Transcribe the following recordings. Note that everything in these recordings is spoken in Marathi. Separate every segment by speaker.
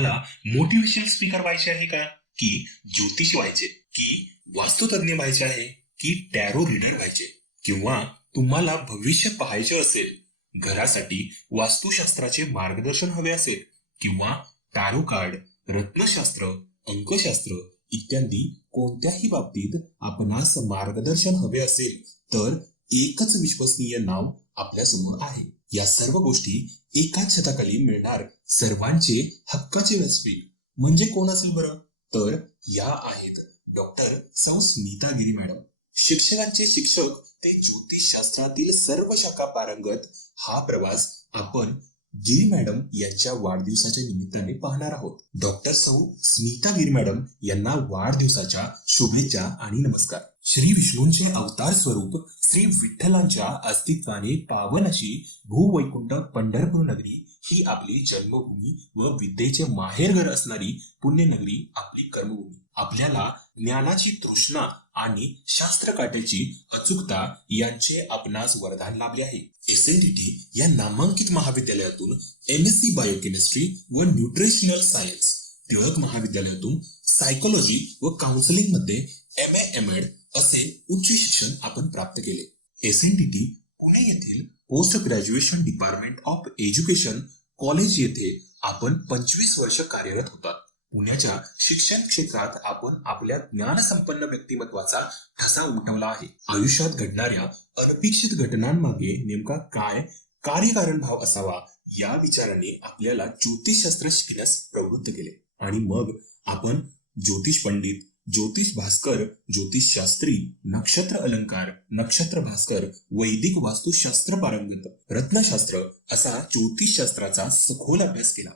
Speaker 1: तुम्हाला मोटिवेशनल स्पीकर व्हायचे आहे का? की ज्योतिष व्हायचे की वास्तुतज्ञ व्हायचे आहे की टॅरो रीडर व्हायचे किंवा तुम्हाला भविष्य पाहायचे असेल घरासाठी वास्तुशास्त्राचे मार्गदर्शन हवे असेल किंवा टॅरो कार्ड रत्नशास्त्र अंकशास्त्र इत्यादी कोणत्याही बाबतीत आपणास मार्गदर्शन हवे असेल तर एकच विश्वसनीय नाव आपल्यासमोर आहे. या सर्व गोष्टी एकाच छताखाली मिळणार सर्वांचे हक्काचे व्यासपीठ. म्हणजे कोण असेल बरं? तर या आहेत डॉक्टर सौ स्मितागिरी मॅडम. शिक्षकांचे शिक्षक ते ज्योतिषशास्त्रातील सर्व शाखा पारंगत हा प्रवास आपण गिरी मॅडम यांच्या वाढदिवसाच्या निमित्ताने पाहणार आहोत. डॉक्टर सौ स्मिता गिरी मॅडम यांना वाढदिवसाच्या शुभेच्छा आणि नमस्कार. श्री विष्णूंचे अवतार स्वरूप श्री विठ्ठलांच्या अस्तित्वाने पावन अशी भूवैकुंठ पंढरपूर नगरी ही आपली जन्मभूमी व विद्येचे माहेरघर असणारी पुण्यनगरी आपली कर्मभूमी. आपल्याला ज्ञानाची तृष्णा आणि शास्त्रकाट्याची अचूकता यांचे आपणास वरदान लाभले आहे. एस एन टी टी या नामांकित महाविद्यालयातून एम एस सी बायोकेमिस्ट्री व न्यूट्रिशनल सायन्स टिळक महाविद्यालयातून सायकोलॉजी व काउन्सिलिंगमध्ये एम ए एम एड असे उच्च शिक्षण आपण प्राप्त केले. S N T T Pune येथील post graduation department of education college येथे आपण पंचवीस वर्ष कार्यरत होतात पुण्याच्या शिक्षण क्षेत्रात आपण आपल्या ज्ञानसंपन्न व्यक्तिमत्वाचा ठसा उमटवला आहे. आयुष्यात घडणाऱ्या अनपेक्षित घटनांमागे नेमका काय कार्यकारण भाव असावा या विचाराने आपल्याला ज्योतिषशास्त्र शिकण्यास प्रवृत्त केले. आणि मग आपण ज्योतिष पंडित ज्योतिष भास्कर ज्योतिष शास्त्री नक्षत्र अलंकार नक्षत्र भास्कर वैदिक वास्तुशास्त्र पारंगत रत्नशास्त्र असा ज्योतिषशास्त्राचा सखोल अभ्यास केला.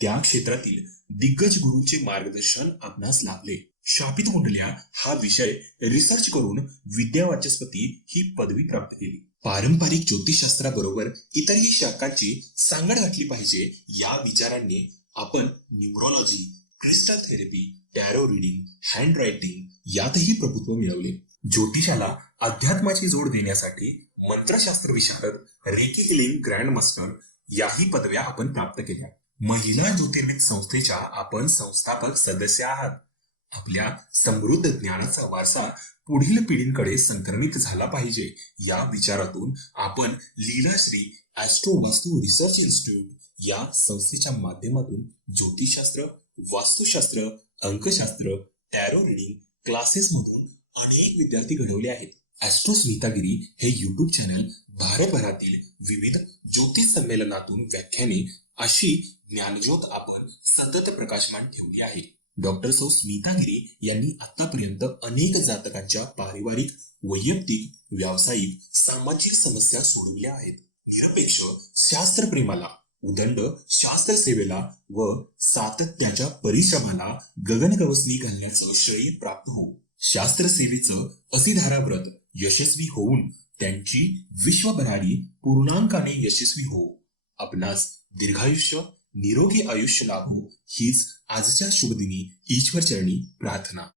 Speaker 1: त्या क्षेत्रातील दिग्गज गुरूंचे मार्गदर्शन आपणास लाभले शापित कुंडल्या हा विषय रिसर्च करून विद्यावाचस्पती ही पदवी प्राप्त केली. पारंपरिक ज्योतिषशास्त्राबरोबर इतरही शाखांची सांगड घातली पाहिजे या विचारांनी आपण numerology crystal therapy tarot reading handwriting यातही प्रभुत्व मिळवले. ज्योतिषाला अध्यात्माची जोड देण्यासाठी मंत्रशास्त्र विशारद रेकी हिलिंग ग्रँड मास्टर याही पदव्या आपण प्राप्त केल्या. महिला ज्योतिर्विद संस्थेच्या आपण संस्थापक सदस्य आहात. आपल्या समृद्ध ज्ञानाचा वारसा पुढील पिढींकडे संक्रमित झाला पाहिजे या विचारातून आपण Leelashree astro Vastu research institute या संस्थेच्या माध्यमातून ज्योतिषशास्त्र वास्तुशास्त्र अंकशास्त्र टॅरो रिडिंग क्लासेसमधून अनेक विद्यार्थी घडवले आहेत. ऍस्ट्रो स्मितागिरी हे युट्यूब चॅनल भारतभरातील विविध ज्योतिष संमेलनातून व्याख्याने अशी ज्ञानज्योत आपण सतत प्रकाशमान ठेवली आहे. डॉक्टर सौ स्मितागिरी यांनी आतापर्यंत अनेक जातकांच्या पारिवारिक वैयक्तिक व्यावसायिक सामाजिक समस्या सोडवल्या आहेत. निरपेक्ष शास्त्रप्रेमाला उदंड शास्त्र सेवेला व सातत्याच्या परिश्रमाला गगनगवसनी घालण्याचं श्रेय प्राप्त हो शास्त्र सेवेचं असिधाराव्रत यशस्वी होऊन त्यांची विश्वभरारी पूर्णांकाने यशस्वी हो आपणास दीर्घायुष्य निरोगी आयुष्य लाभो हीच आजच्या शुभदिनी ईश्वर चरणी प्रार्थना.